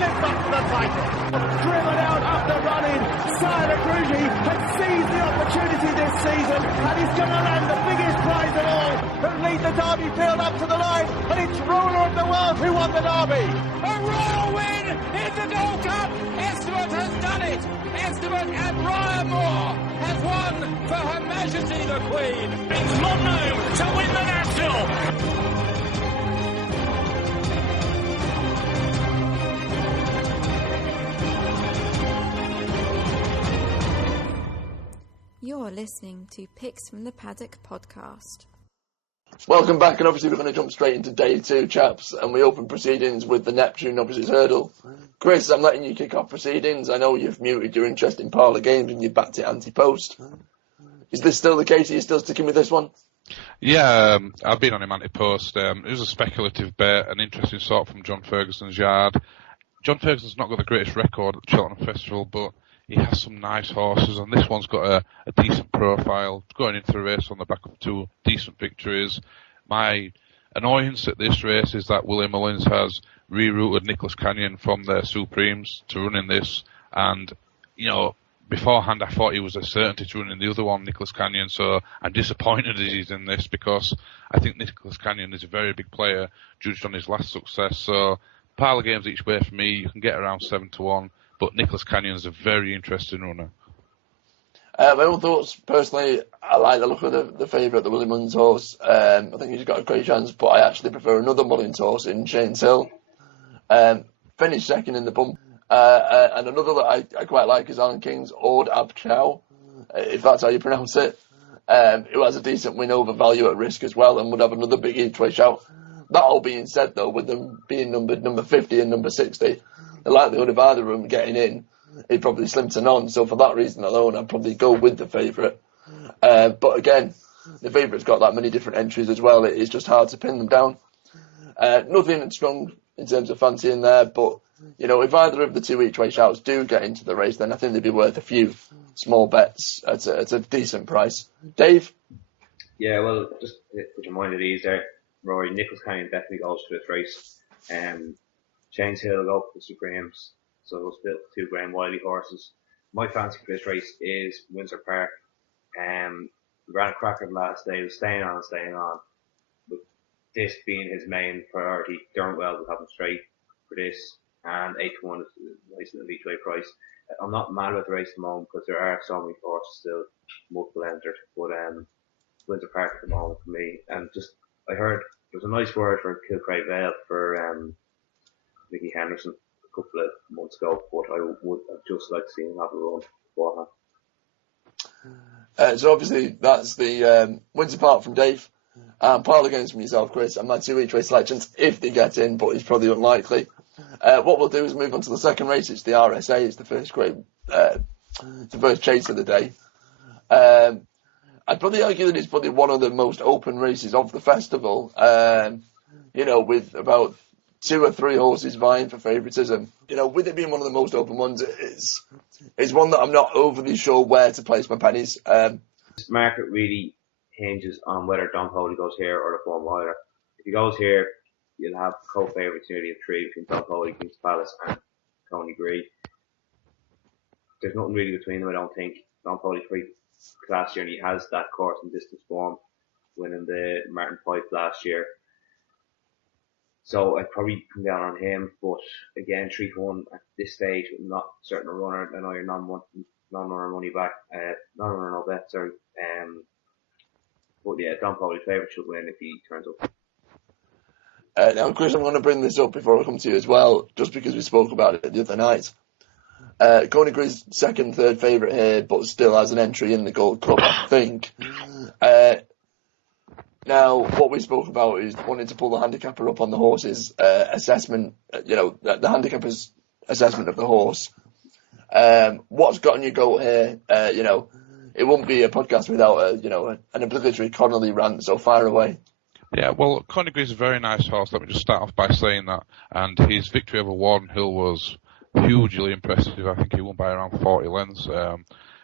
live up to the title. Driven out up the running, Sire Akrudi has seized the opportunity this season, and he's going to land the biggest prize of all, and lead the Derby field up to the line, and it's Ruler of the World who won the Derby. A royal win in the Gold Cup. Esteban has done it. Esteban and Ryan Moore has won for Her Majesty the Queen. It's Monroe to win the National. You're listening to Picks from the Paddock podcast. Welcome back, and obviously we're going to jump straight into day two, chaps, and we open proceedings with the Neptune Novices Hurdle. Chris, I'm letting you kick off proceedings. I know you've muted your interest in parlour games and you've backed it anti-post. Is this still the case? Are you still sticking with this one? Yeah, I've been on him anti-post. It was a speculative bet, an interesting sort from John Ferguson's yard. John Ferguson's not got the greatest record at the Cheltenham Festival, but he has some nice horses, and this one's got a decent profile. Going into the race on the back of two decent victories. My annoyance at this race is that Willie Mullins has rerouted Nicholas Canyon from their Supremes to run in this, and, you know, beforehand I thought he was a certainty to run in the other one, Nicholas Canyon, so I'm disappointed that he's in this, because I think Nicholas Canyon is a very big player, judged on his last success, so parlour games each way for me, you can get around 7-1. But Nicholas Canyon is a very interesting runner. My own thoughts, personally, I like the look of the favourite, the Willie Mullins horse. I think he's got a great chance, but I actually prefer another Mullins horse in Shane's Hill. Finished second in the bump. And another that I quite like is Alan King's Ord Ab Chow, if that's how you pronounce it, who has a decent win over Value at Risk as well, and would have another big each-way shout. That all being said, though, with them being number 50 and number 60, the likelihood of either of them getting in is probably slim to none. So for that reason alone, I'd probably go with the favourite. But again, the favourite's got that many different entries as well. It is just hard to pin them down. Nothing strong in terms of fancy in there, but you know, if either of the two each-way shouts do get into the race, then I think they'd be worth a few small bets at a decent price. Dave? Yeah, well, just put your mind at ease there, Rory. Nicholas Canyon definitely goes for this race. Shane's Hill go for the Supremes, so they'll split two Graham Wiley horses. My fancy for this race is Windsor Park. We ran a cracker the last day, was staying on. With this being his main priority, Dermot Wells will have him straight for this, and 8-1 is nice in the each way price. I'm not mad with the race at the moment because there are so many horses still, multiple entered, but Windsor Park at the moment for me. And just, I heard there was a nice word for Kilcraig Vale for Mickey Henderson a couple of months ago, but I would have just like to see him have a run beforehand. So obviously that's the Windsor Park from Dave, and parlour games from yourself, Chris, and my two each-way selections if they get in, but it's probably unlikely. What we'll do is move on to the second race. It's the RSA. It's the first the first chase of the day. I'd probably argue that it's probably one of the most open races of the festival. You know, with about 2 or 3 horses vying for favouritism. You know, with it being one of the most open ones, it's one that I'm not overly sure where to place my pennies. This market really hinges on whether Don Foley goes here or the 4 miler. If he goes here, you'll have co-favourites nearly of 3 between Don Foley, King's Palace and Coney Gree. There's nothing really between them, I don't think. Don Foley free last year, and he has that course and distance form, winning the Martin Pipe last year. So I'd probably come down on him, but again, 3-1 at this stage, not certain a runner. I know you're non-runner money back, non-runner no bet, sorry. But yeah, Don Foley's favourite should win if he turns up. Now, Chris, I'm going to bring this up before I come to you as well, just because we spoke about it the other night. Coney Gree's second, third favourite here, but still has an entry in the Gold Cup, I think. Now, what we spoke about is wanting to pull the handicapper up on the horse's assessment, you know, the handicapper's assessment of the horse. What's gotten you goat here? You know, it wouldn't be a podcast without an obligatory Connolly rant, so fire away. Yeah, well, Coney Gree's a very nice horse. Let me just start off by saying that. And his victory over Warden Hill was hugely impressive. I think he won by around 40 lengths.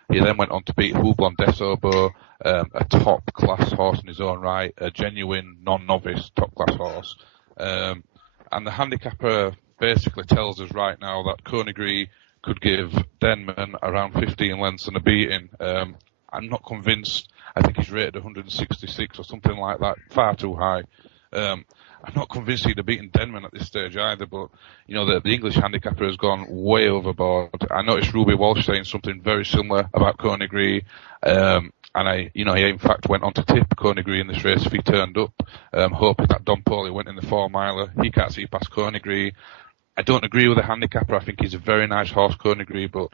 He then went on to beat Houblon Desobo, a top-class horse in his own right, a genuine non-novice top-class horse. And the handicapper basically tells us right now that Conagry could give Denman around 15 lengths and a beating. I'm not convinced. I think he's rated 166 or something like that, far too high. I'm not convinced he'd have beaten Denman at this stage either, but, you know, the English handicapper has gone way overboard. I noticed Ruby Walsh saying something very similar about Conagry, and he in fact went on to tip Conagry in this race if he turned up, hoping that Don Pauly went in the 4-miler. He can't see past Conagry. I don't agree with the handicapper. I think he's a very nice horse, Conagry, but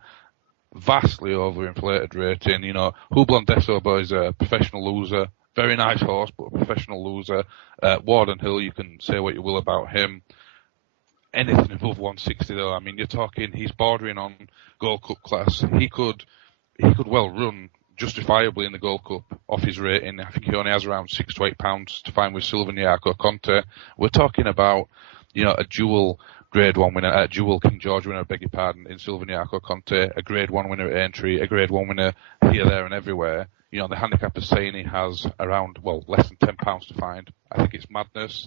vastly overinflated rating. You know, Hublon Desobo is a professional loser. Very nice horse, but a professional loser. Warden Hill, you can say what you will about him. Anything above 160, though, I mean, you're talking, he's bordering on Gold Cup class. He could well run justifiably in the Gold Cup off his rating. I think he only has around £6 to £8 to find with Sylvain Nyarko Conte. We're talking about, you know, a dual Grade 1 winner, a dual King George winner, I beg your pardon, in Sylvain Nyarko Conte, a Grade 1 winner at Aintree, a Grade 1 winner here, there and everywhere. You know, the handicapper's saying he has around, well, less than £10 to find. I think it's madness.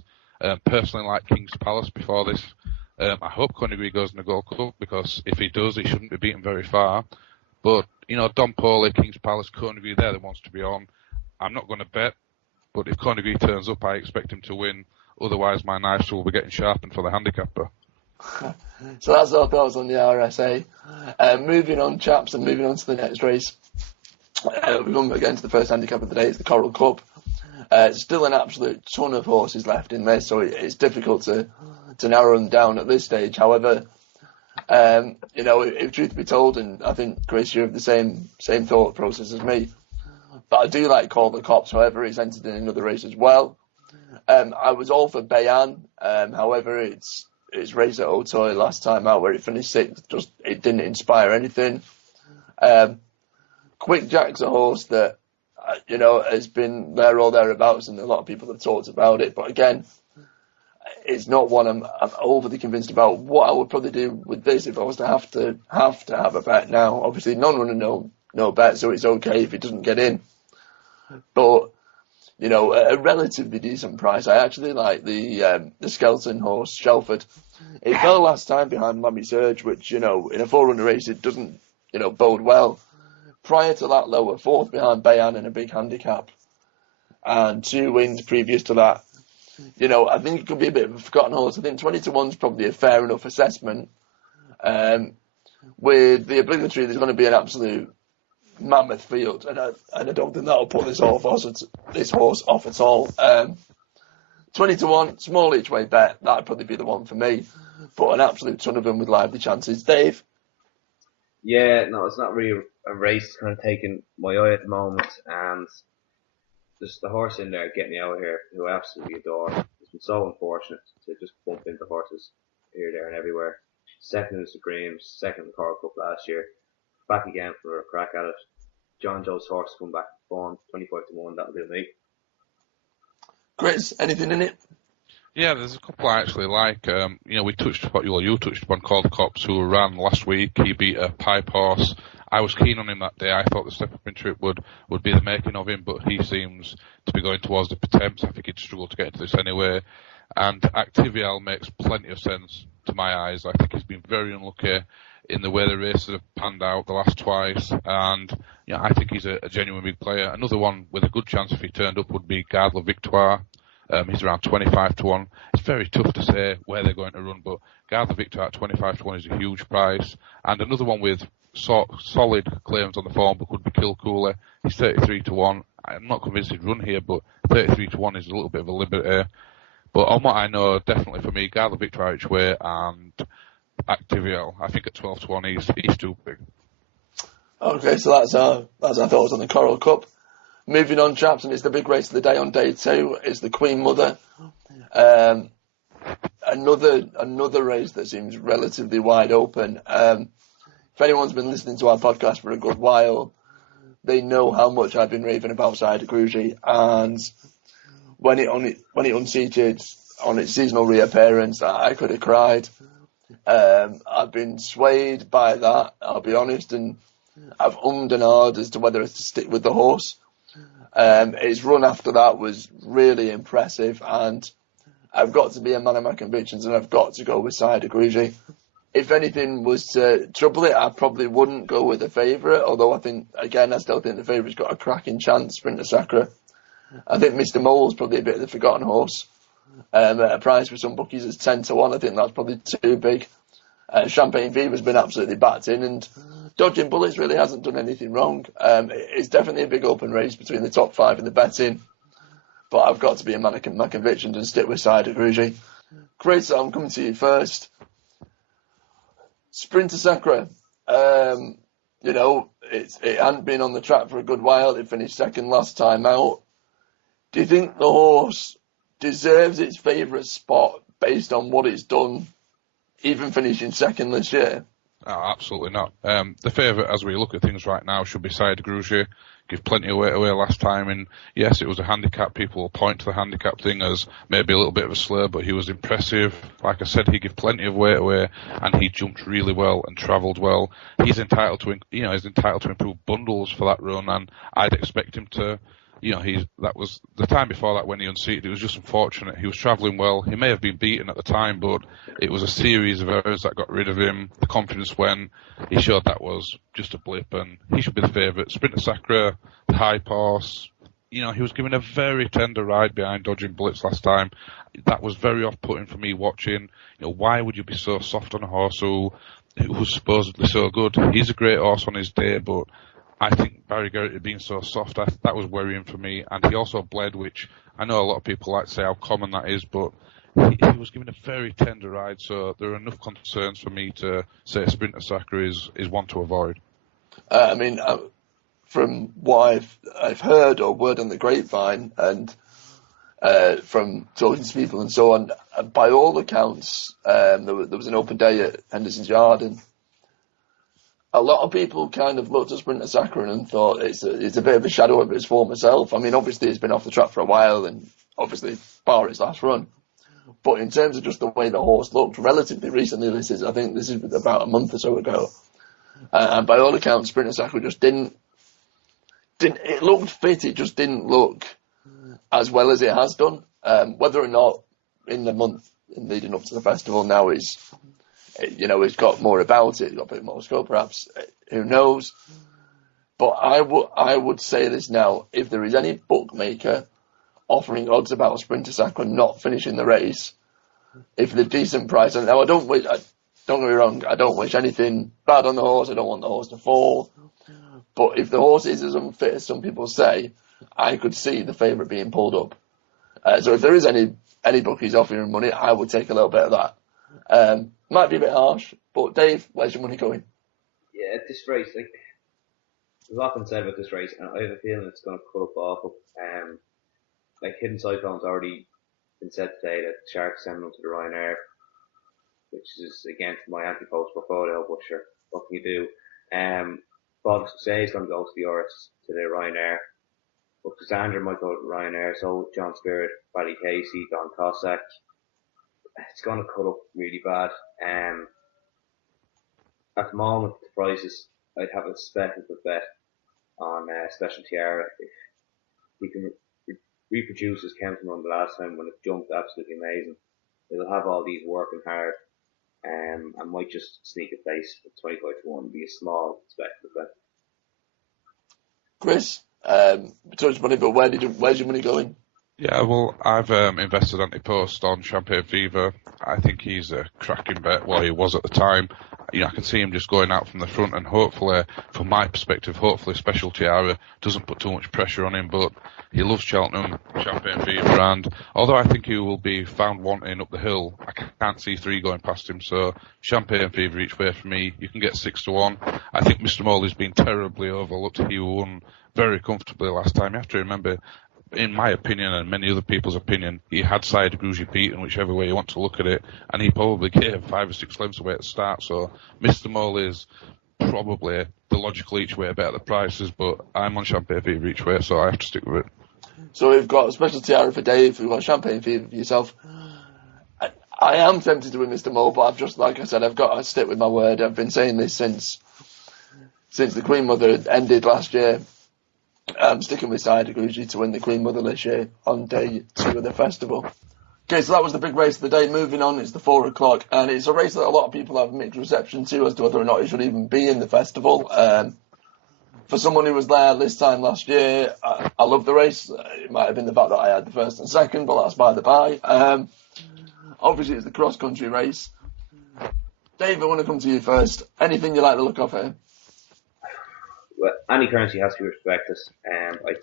Personally, like King's Palace before this, I hope Conagry goes in the Gold Cup, because if he does, he shouldn't be beaten very far. But, you know, Don Pauly, King's Palace, Conagry, they're the ones to be on. I'm not going to bet, but if Conagry turns up, I expect him to win. Otherwise, my knives will be getting sharpened for the handicapper. So that's our thoughts on the RSA. Moving on, chaps, and moving on to the next race. We're going again to the first handicap of the day. It's the Coral Cup. Still an absolute ton of horses left in this, so it's difficult to narrow them down at this stage. However, you know, if truth be told, and I think, Chris, you have the same thought process as me, but I do like Call the Cops. However, he's entered in another race as well. I was all for Bayan. However, it's race at Auteuil last time out where he finished 6th. It didn't inspire anything. Quick Jack's a horse that, you know, has been there or thereabouts, and a lot of people have talked about it. But again, it's not one I'm overly convinced about. What I would probably do with this, if I was to have to have a bet now, obviously non-runner, no bet, so it's okay if it doesn't get in. But, you know, at a relatively decent price, I actually like the skeleton horse, Shelford. It fell last time behind Lammy Surge, which, you know, in a 4-runner race, it doesn't, you know, bode well. Prior to that, lower 4th behind Bayan in a big handicap, and 2 wins previous to that. You know, I think it could be a bit of a forgotten horse. I think 20 to 1 is probably a fair enough assessment. With the obligatory, there's going to be an absolute mammoth field, and I don't think that'll put this horse off at all. 20 to 1, small each way bet, that'd probably be the one for me. But an absolute ton of them with lively chances. Dave? Yeah, no, it's not really a race that's kind of taking my eye at the moment, and just the horse in there, Get Me Out Here, who I absolutely adore. It's been so unfortunate to just bump into horses here, there and everywhere. Second in the Supremes, second in the Coral Cup last year. Back again for a crack at it. John Joe's horse come back to form, 25 to 1, that'll do me. Chris, anything in it? Yeah, there's a couple I actually like. You know, you touched upon Call the Cops, who ran last week. He beat a pipe horse. I was keen on him that day. I thought the step-up in trip would be the making of him, but he seems to be going towards the Pertemps. I think he'd struggle to get into this anyway. And Activial makes plenty of sense to my eyes. I think he's been very unlucky in the way the races have panned out the last twice, and you know, I think he's a genuine big player. Another one with a good chance if he turned up would be Garde La Victoire. He's around 25 to 1. It's very tough to say where they're going to run, but Garde La Victoire at 25 to 1 is a huge price. And another one with solid claims on the form book would be Kilcooly. He's 33 to 1. I'm not convinced he'd run here, but 33 to 1 is a little bit of a liberty. But on what I know, definitely for me, Garde La Victoire each way and Activial, I think at 12 to 1 he's too big. Okay, so that's our thoughts on the Coral Cup. Moving on, chaps, and it's the big race of the day on day 2. It's the Queen Mother. Another race that seems relatively wide open. If anyone's been listening to our podcast for a good while, they know how much I've been raving about Cider Crugy, and when it unseated on its seasonal reappearance, I could have cried. I've been swayed by that, I'll be honest, and I've ummed and ahed as to whether to stick with the horse. His run after that was really impressive, and I've got to be a man of my convictions, and I've got to go with Saida Gruji. If anything was to trouble it, I probably wouldn't go with the favourite, although I still think the favourite's got a cracking chance, Sprinter Sacre. I think Mr. Mole's probably a bit of the forgotten horse. At a price for some bookies is 10-1. I think that's probably too big. Champagne Fever's been absolutely backed in, and Dodging Bullets really hasn't done anything wrong. It's definitely a big open race between the top 5 in the betting, but I've got to be a man of my convictions and stick with Saida Gruji. Chris, I'm coming to you first. Sprinter Sacre, it hadn't been on the track for a good while. It finished second last time out. Do you think the horse deserves its favourite spot based on what it's done, even finishing second this year? Oh, absolutely not. The favourite, as we look at things right now, should be Saida Gruji. Give plenty of weight away last time, and yes, it was a handicap. People will point to the handicap thing as maybe a little bit of a slur, but he was impressive. Like I said, he gave plenty of weight away, and he jumped really well and travelled well. He's entitled to improve bundles for that run, and I'd expect him to. That was the time before that when he unseated. It was just unfortunate. He was travelling well. He may have been beaten at the time, but it was a series of errors that got rid of him. The confidence went. He showed that was just a blip, and he should be the favourite. Sprinter Sacre, the high horse. He was given a very tender ride behind Dodging Bullets last time. That was very off-putting for me watching. Why would you be so soft on a horse who's supposedly so good? He's a great horse on his day, but I think Barry Geraghty being so soft, that was worrying for me. And he also bled, which I know a lot of people like to say how common that is, but he was given a very tender ride, so there are enough concerns for me to say Sprinter Sacre is one to avoid. From what I've heard or word on the grapevine, and from talking to people and so on, by all accounts, there was an open day at Henderson's Yard, and a lot of people kind of looked at Sprinter Sacre and thought it's a bit of a shadow of its former self. I mean, obviously it's been off the track for a while, and obviously bar its last run. But in terms of just the way the horse looked relatively recently, I think this is about a month or so ago, and by all accounts, Sprinter Sacre just didn't. It looked fit. It just didn't look as well as it has done. Whether or not in the month leading up to the festival now it's got more about it, got a bit more scope perhaps, who knows. But I would say this now, if there is any bookmaker offering odds about Sprinter Sacre not finishing the race, if the decent price, and now don't get me wrong, I don't wish anything bad on the horse, I don't want the horse to fall, but if the horse is as unfit as some people say, I could see the favourite being pulled up. So if there is any bookies offering money, I would take a little bit of that. Might be a bit harsh, but Dave, where's your money going? Yeah, this race, there's often said about this race, and I have a feeling it's going to cut up awful. Hidden Cyclone's already been said today that Sharks send them to the Ryanair, which is against my anti-post portfolio, but sure, what can you do? Bob Say is going to go to the Ryanair, but Cassandra might go to the Ryanair, so John Spirit, Paddy Casey, Don Cossack. It's going to cut up really bad. At the moment, the prices, I'd have a speculative bet on Special Tiara. If he can reproduce his Kempton run the last time when it jumped absolutely amazing, it'll have all these working hard. I might just sneak a place at 25-1, be a small speculative bet. Chris, touch money, but where's your money going? Yeah, well, I've invested anti-post on Champagne Fever. I think he's a cracking bet. Well, he was at the time. I can see him just going out from the front, and hopefully, from my perspective, Special Tiara doesn't put too much pressure on him, but he loves Cheltenham, Champagne Fever, and although I think he will be found wanting up the hill, I can't see 3 going past him, so Champagne Fever each way for me. You can get 6-1. I think Mr. Morley's been terribly overlooked. He won very comfortably last time. You have to remember, in my opinion and many other people's opinion, he had Saida Gruji beaten, whichever way you want to look at it, and he probably gave 5 or 6 lengths away at the start. So Mr. Morley is probably the logical each way bet at the prices, but I'm on Champagne Fever each way, so I have to stick with it. So we've got a Special Tiara for Dave, we've got Champagne Fever for yourself. I am tempted to win Mr. Mo, but I've just, like I said, I've got to stick with my word. I've been saying this since the Queen Mother ended last year. I'm sticking with Saida Gruji to win the Queen Mother this year on day 2 of the festival. Okay, so that was the big race of the day. Moving on, it's the 4 o'clock, and it's a race that a lot of people have mixed reception to as to whether or not it should even be in the festival. For someone who was there this time last year, I love the race. It might have been the fact that I had the first and second, but that's by the by. Obviously, it's the cross-country race. Dave, I want to come to you first. Anything you like the look of here? Well, any currency has to be respected. I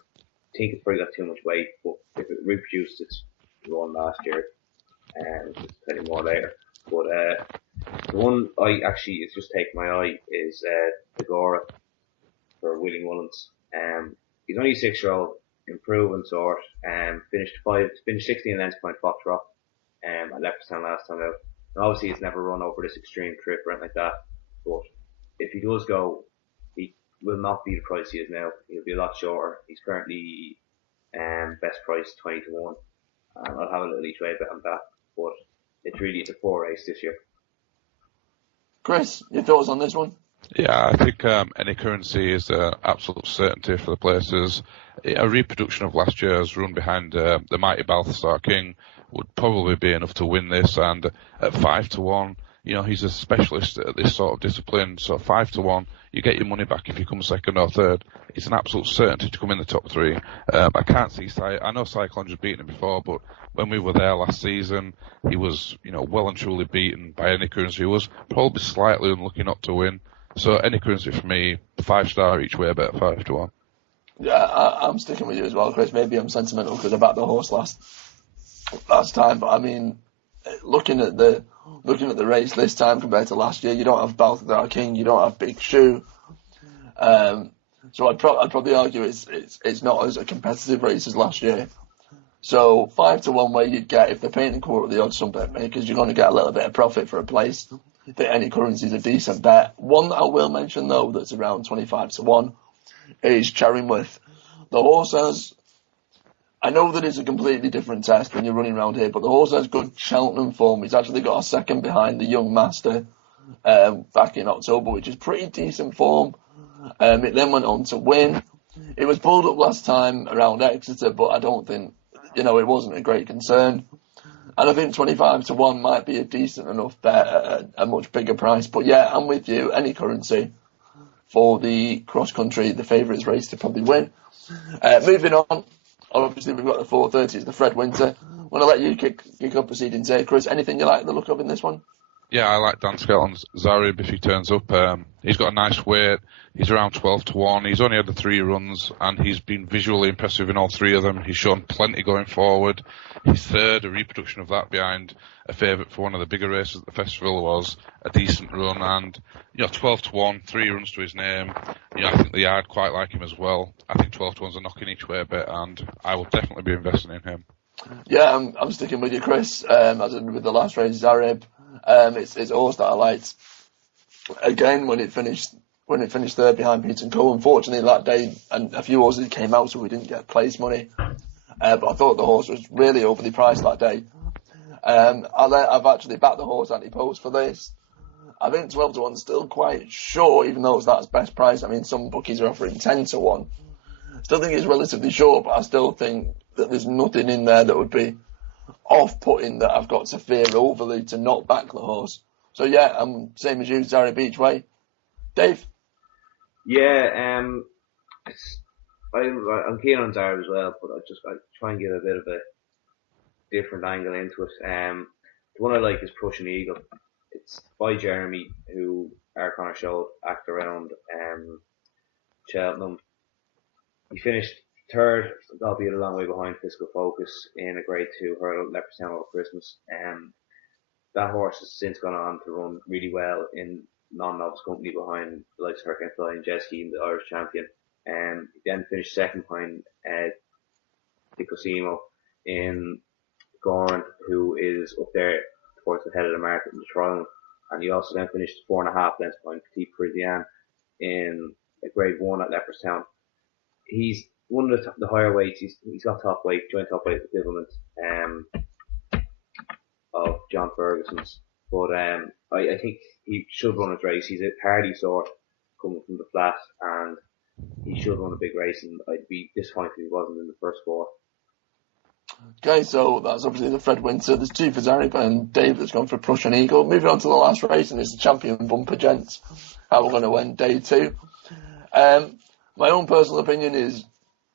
think it's probably got too much weight, but if it reproduced its run last year, just plenty more later. But the one it's just taken my eye is Agora for Willie Mullins. He's only a 6-year-old, improving sort. Finished 16 lengths behind Fox Rock at Leopardstown last time out. And obviously, he's never run over this extreme trip or anything like that. But if he does go, he will not be the price he is now. He'll be a lot shorter. He's currently best price 20 to 1. I'll have a little each way bet on that. But it's a poor race this year. Chris, your thoughts on this one? Yeah, I think any currency is an absolute certainty for the places. A reproduction of last year's run behind the mighty Balthasar King would probably be enough to win this, and at 5 to 1, he's a specialist at this sort of discipline, so 5 to 1, you get your money back if you come second or third. It's an absolute certainty to come in the top 3. I can't see I know Cyclone has beaten him before, but when we were there last season, he was, well and truly beaten by any currency. He was probably slightly unlucky not to win. So any currency for me, 5-star each way, bet 5 to 1. Yeah, I'm sticking with you as well, Chris. Maybe I'm sentimental because I backed the horse last time, but I mean, looking at the race this time compared to last year, you don't have Balthasar King, you don't have Big Shoe. So I'd probably argue it's not as a competitive race as last year. So 5 to 1 where you'd get, if they're paying quarter of the odds, some bet makers, you're going to get a little bit of profit for a place. That any currency is a decent bet. One that I will mention though, that's around 25 to 1, is Charingworth. The horse has, I know that it's a completely different test when you're running around here, but the horse has good Cheltenham form. He's actually got a second behind the Young Master back in October, which is pretty decent form. It then went on to win. It was pulled up last time around Exeter, but I don't think, it wasn't a great concern. And I think 25 to 1 might be a decent enough bet at a much bigger price. But yeah, I'm with you. Any currency for the cross-country, the favourites race to probably win. Moving on, obviously we've got the 4:30, it's the Fred Winter. I want to let you kick up proceedings here, Chris. Anything you like the look of in this one? Yeah, I like Dan Skelton's Zarib if he turns up. He's got a nice weight. He's around 12 to 1. He's only had the 3 runs, and he's been visually impressive in all 3 of them. He's shown plenty going forward. His third, a reproduction of that behind a favourite for one of the bigger races at the festival, was a decent run. And 12 to 1, 3 runs to his name. I think the yard quite like him as well. I think 12 to 1's a knocking each way bet, and I will definitely be investing in him. Yeah, I'm sticking with you, Chris. As I did with the last race, Zarib. It's a horse that I liked. Again, when it finished third behind Peter and Co. Unfortunately, that day, and a few horses came out, so we didn't get place money. But I thought the horse was really overly priced that day. I've actually backed the horse anti-post for this. I think 12 to 1 is still quite short, even though it's that's best price. I mean, some bookies are offering 10 to 1. Still think it's relatively short, but I still think that there's nothing in there that would be off-putting that I've got to fear overly to not back the horse. So yeah, I'm same as you, Zarib each way. Dave? Yeah, I'm keen on Zarib as well, but I try and give a bit of a different angle into it. The one I like is Prussian Eagle. It's by Jeremy, who our Connor showed act around Cheltenham. He finished third, albeit a long way behind Fiscal Focus, in a Grade 2 hurdle at Leopardstown over Christmas. That horse has since gone on to run really well in non-novice company behind the likes of Hurricane Fly and Jess Keane, the Irish champion. He then finished second behind Di Cosimo in Goran, who is up there towards the head of the market in the trial. And he also then finished 4.5 lengths behind Petit Parisian in a Grade 1 at Leopardstown. He's one of the higher weights. He's got top weight, joint top weight equivalent of John Ferguson's. But I think he should run his race. He's a hardy sort coming from the flat, and he should run a big race. And I'd be disappointed if he wasn't in the first 4. Okay, so that's obviously the Fred Winter. There's two for Zarip and Dave that's gone for Prussian Eagle. Moving on to the last race, and it's the Champion Bumper, gents. How we're going to end day 2. My own personal opinion is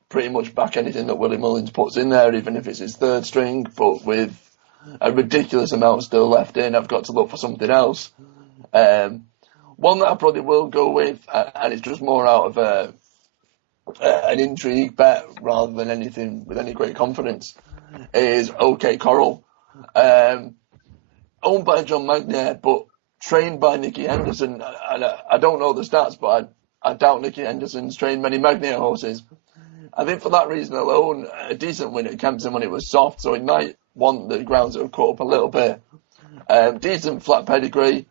pretty much back anything that Willie Mullins puts in there, even if it's his third string, but with a ridiculous amount still left in, I've got to look for something else. One that I probably will go with, and it's just more out of an intrigue bet rather than anything with any great confidence, is OK Coral. Owned by John Magnier, but trained by Nicky Henderson. And I don't know the stats, but I doubt Nicky Henderson's trained many Magnier horses. I think for that reason alone, a decent win at Kempton when it was soft, so he might want the grounds to have caught up a little bit. Decent flat pedigree,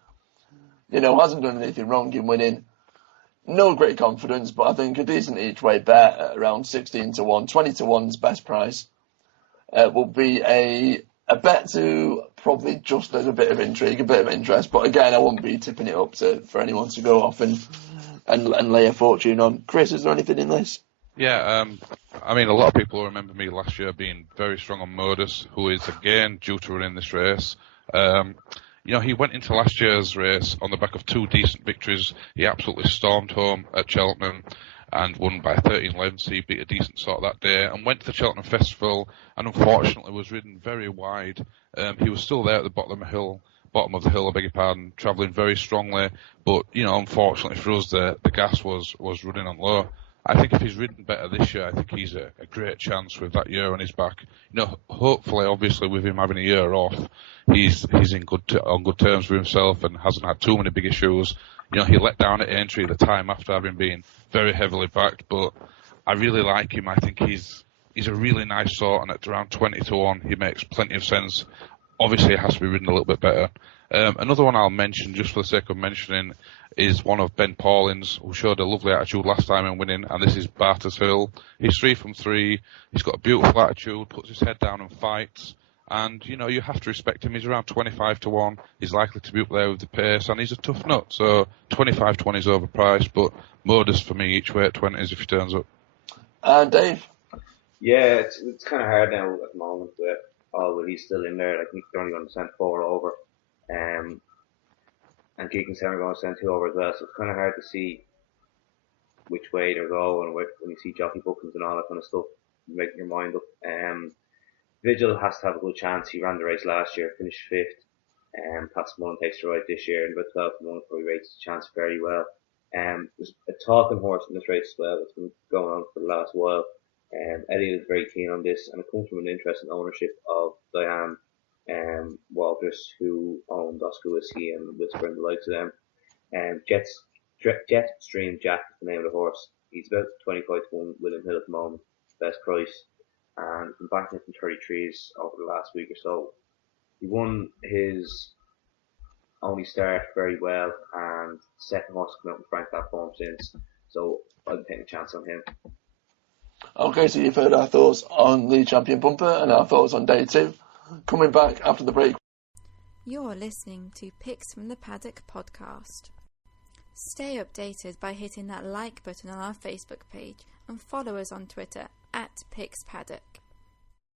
hasn't done anything wrong in winning. No great confidence, but I think a decent each way bet at around 16 to 1, 20 to 1's best price will be a bet to probably just as a bit of intrigue, a bit of interest. But again, I won't be tipping it up for anyone to go off and lay a fortune on. Chris, is there anything in this? Yeah, a lot of people remember me last year being very strong on Modus, who is again due to run in this race. He went into last year's race on the back of 2 decent victories. He absolutely stormed home at Cheltenham and won by 13 lengths. He beat a decent sort that day and went to the Cheltenham Festival and unfortunately was ridden very wide. He was still there at the bottom of the hill, travelling very strongly. But, unfortunately for us, the gas was running on low. I think if he's ridden better this year, I think he's a great chance with that year on his back. Hopefully, obviously, with him having a year off, he's on good terms with himself and hasn't had too many big issues. He let down at Aintree the time after having been very heavily backed, but I really like him. I think he's a really nice sort, and at around 20 to 1, he makes plenty of sense. Obviously, it has to be ridden a little bit better. Another one I'll mention, just for the sake of mentioning, is one of Ben Paulins, who showed a lovely attitude last time in winning, and this is Barters Hill. He's 3 from 3. He's got a beautiful attitude, puts his head down and fights. And, you have to respect him. He's around 25 to 1. He's likely to be up there with the pace, and he's a tough nut. So 25 to 1 is overpriced, but Modus for me each way at 20s if he turns up. And Dave? Yeah, it's kind of hard now at the moment with he's still in there. I think they're only going to send 4 over. And Keegan's are going to send 2 over as well. So it's kind of hard to see which way they're going when you see jockey bookings and all that kind of stuff, making your mind up. Vigil has to have a good chance. He ran the race last year, finished 5th. Pat Mullen takes the ride this year, and about 12 to 1 for he rates the chance very well. There's a talking horse in this race as well. It's been going on for the last while. Elliot is very keen on this, and it comes from an interest in ownership of Diane Walters, who owned Oscar Whiskey and Whisper and the likes of them. Jetstream Jack is the name of the horse. He's about 25 to 1 William Hill at the moment, best price, and been backing it from 33s over the last week or so. He won his only start very well, and second horse has come out in Frank that form since, so I'm taking a chance on him. Okay, so you've heard our thoughts on the Champion Bumper and our thoughts on day 2. Coming back after the break. You're listening to Picks from the Paddock podcast. Stay updated by hitting that like button on our Facebook page and follow us on Twitter @PicksPaddock.